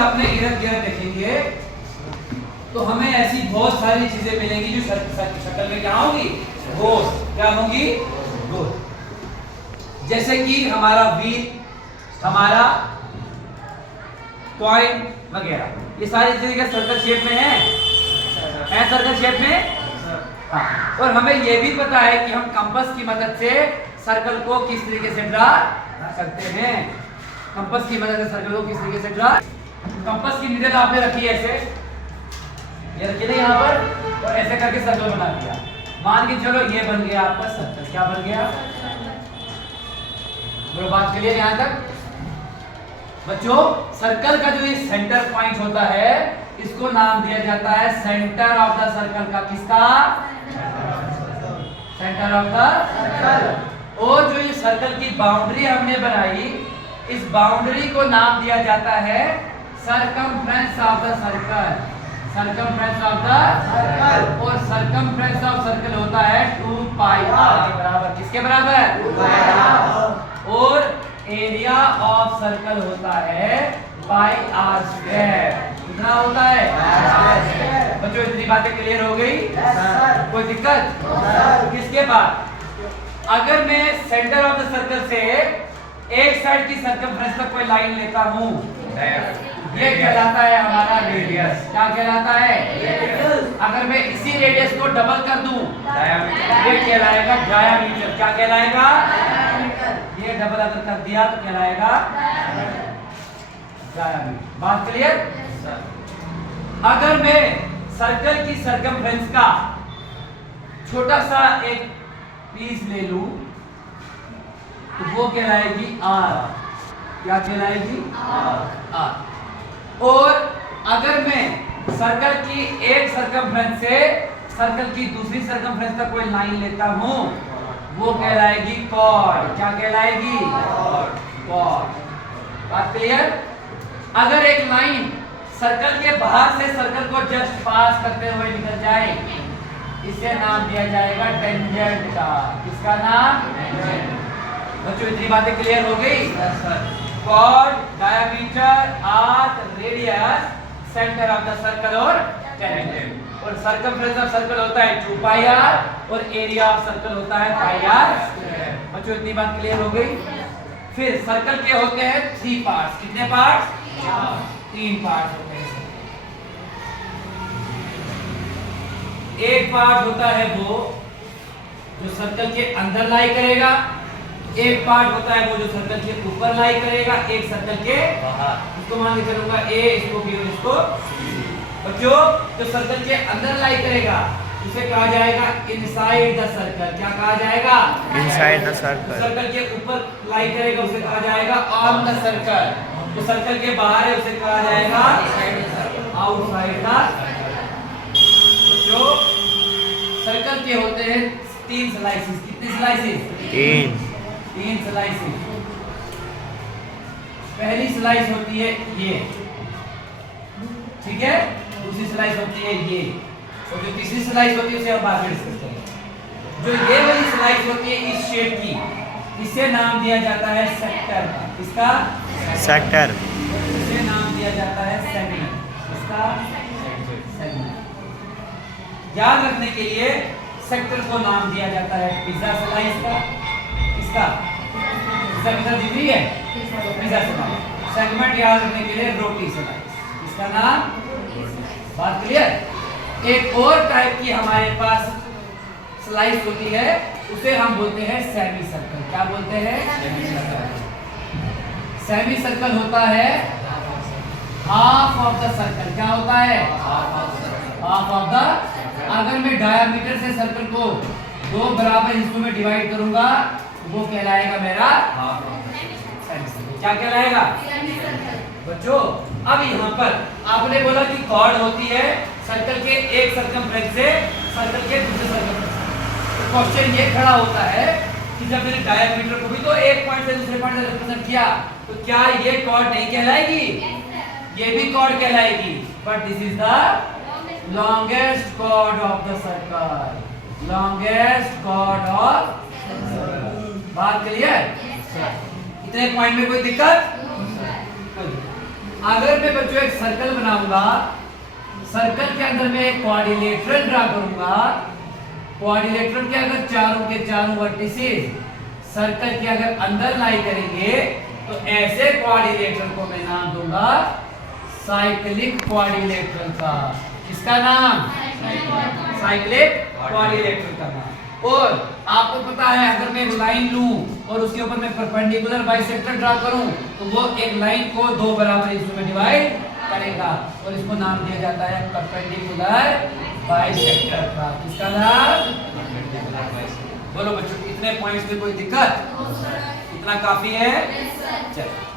अपने इर्द गिर्द देखेंगे तो हमें ऐसी बहुत सारी चीजें मिलेंगी जो शक्ल में क्या होंगी, गोल। क्या होंगी, गोल। जैसे कि हमारा व्हील, हमारा कॉइन वगैरह, ये सारी चीजें क्या सर्कल शेप में है सर्कल शेप में। हाँ, और हमें ये भी पता है कि हम कंपास की मदद से सर्कल को किस तरीके से ड्रा करते हैं। कंपास की मदद से सर्कल को किस तरीके से ड्रा। कंपास की नीडल आपने रखी है ऐसे, ये रखी ना यहाँ पर, और ऐसे करके सर्कल बना दिया। मान के चलो ये बन गया आपका सर्कल। क्या बन गया, बोलो बात क्लियर यहाँ तक बच्चों। सर्कल का जो ये सेंटर पॉइंट होता है इसको नाम दिया जाता है सेंटर ऑफ द सर्कल का। किसका, सेंटर ऑफ द सर्कल। और जो ये सर्कल की बाउंड्री हमने बनाई, इस बाउंड्री को नाम दिया जाता है circumference of the circle. Circumference of the circle. और सरकमफ्रेंस ऑफ सर्कल होता है 2 पाई r के बराबर। किसके बराबर, 2 पाई r। और एरिया ऑफ सर्कल होता है पाई r स्क्वायर। कितना होता है बच्चों, इतनी बातें क्लियर हो गई? कोई दिक्कत? किसके बाद अगर मैं सेंटर ऑफ द सर्कल से एक साइड की सर्कमफ्रेंस तक कोई लाइन लेता हूँ, ये कहलाता है हमारा रेडियस। क्या कहलाता है, रेडियस। अगर मैं इसी रेडियस को डबल कर दूं, ये कहलाएगा डायामीटर। क्या कहलाएगा, ये डबल अगर कर दिया तो कहलाएगा डायामीटर। बात क्लियर? अगर मैं सर्कल की सर्कमफ्रेंस का छोटा सा एक पीस ले लूं तो वो कहलाएगी r। क्या कहलाएगी, r। और अगर मैं सर्कल की एक सर्कमफ्रेंस से सर्कल की दूसरी सर्कमफ्रेंस तक कोई लाइन लेता हूं, वो कहलाएगी कॉर्ड। क्या कहलाएगी, कॉर्ड। बात क्लियर? अगर एक लाइन सर्कल के बाहर से सर्कल को जस्ट पास करते हुए निकल जाए, इसे नाम दिया जाएगा टेंजेंट का। किसका नाम, टेंजेंट। बच्चों इतनी बातें क्लियर हो गई? Chord, diameter, arc, radius, centre of the circle और टेंजेंट। और सर्कमफ्रेंस ऑफ सर्कल होता है 2 पाई r और एरिया ऑफ सर्कल होता है पाई r। बच्चों इतनी बात क्लियर हो गई? फिर सर्कल के होते हैं 3 पार्ट्स। कितने पार्ट्स, 3 पार्ट्स होते हैं। एक पार्ट होता है वो जो सर्कल के अंदर लाई करेगा, एक पार्ट होता है वो जो सर्कल के ऊपर लाई करेगा, एक सर्कल के बाहर। इसको मान के चलूंगा A, इसको B और इसको C। बच्चों जो सर्कल के अंदर लाई करेगा उसे कहा जाएगा इनसाइड द सर्कल। क्या कहा जाएगा, इनसाइड द सर्कल। सर्कल के ऊपर लाई करेगा उसे कहा जाएगा ऑन द सर्कल। जो सर्कल के बाहर है उसे कहा जाएगा आउटसाइड द सर्कल। जो सर्कल के होते हैं 3 स्लाइसेस। कितने स्लाइसेस, 3 स्लाइसेस। पहली स्लाइस होती है ये, ठीक है, दूसरी स्लाइस होती है ये, और जो तीसरी स्लाइस होती है उसे हम बाद में डिस्कस करेंगे। जो ये वाली स्लाइस होती है इस शेप की, इसे नाम दिया जाता है सेक्टर। इसका सेक्टर। इसे नाम दिया जाता है सेगमेंट। इसका सेगमेंट। याद रखने के लिए सेक्टर को नाम दिया जाता है पिज्जा स्लाइस का। इसका सेक्टर दिख रही है तो पिज्जा स्लाइस। सेगमेंट याद रखने के लिए रोटी स्लाइस। इसका नाम, बात क्लियर? एक और टाइप की हमारे पास स्लाइस होती है, उसे हम बोलते हैं सेमी सर्कल। क्या बोलते हैं, सेमी सर्कल। सेमी सर्कल होता है हाफ ऑफ द सर्कल। क्या होता है, हाफ ऑफ द। अगर मैं डायमीटर से सर्कल को 2 बराबर हिस्सों में डिवाइड करूंगा वो कहलाएगा मेरा हाफ ऑफ सेमी सर्कल। क्या कहलाएगा बच्चों? अब यहाँ पर आपने बोला कि कॉर्ड होती है सर्कल के एक सर्कमफ्रेंस से सर्कल के दूसरे सर्कमफ्रेंस। तो क्वेश्चन ये खड़ा होता है कि जब मैंने डायमीटर को भी तो एक पॉइंट से दूसरे पॉइंट से रिप्रेजेंट किया, तो क्या ये कॉर्ड नहीं कहलाएगी? ये भी कॉर्ड कहलाएगी, but this is the longest chord of the circle. Longest chord of. बात क्लियर? इतने पॉइंट में कोई दिक्कत? अगर मैं बच्चों एक सर्कल बनाऊंगा, सर्कल के अंदर मैं एक क्वाड्रिलेटरल ड्रा करूंगा, क्वाड्रिलेटरल के अगर चारों के चारों वर्टिसेस सर्कल के अगर अंदर लाई करेंगे तो ऐसे क्वाड्रिलेटरल को मैं नाम दूंगा साइक्लिक क्वाड्रिलेटरल का। किसका नाम? साइक्लिक क्वाड्रिलेटरल का नाम। और आपको पता है अगर मैं एक लाइन लूं और उसके ऊपर मैं परपेंडिकुलर बाइसेक्टर ड्रा करूं तो वो एक लाइन को दो बराबर हिस्सों में डिवाइड करेगा और इसको नाम दिया जाता है परपेंडिकुलर बाइसेक्टर का। किसका नाम? बोलो बच्चों, इतने पॉइंट्स में कोई दिक्कत? इतना काफी है? चलो।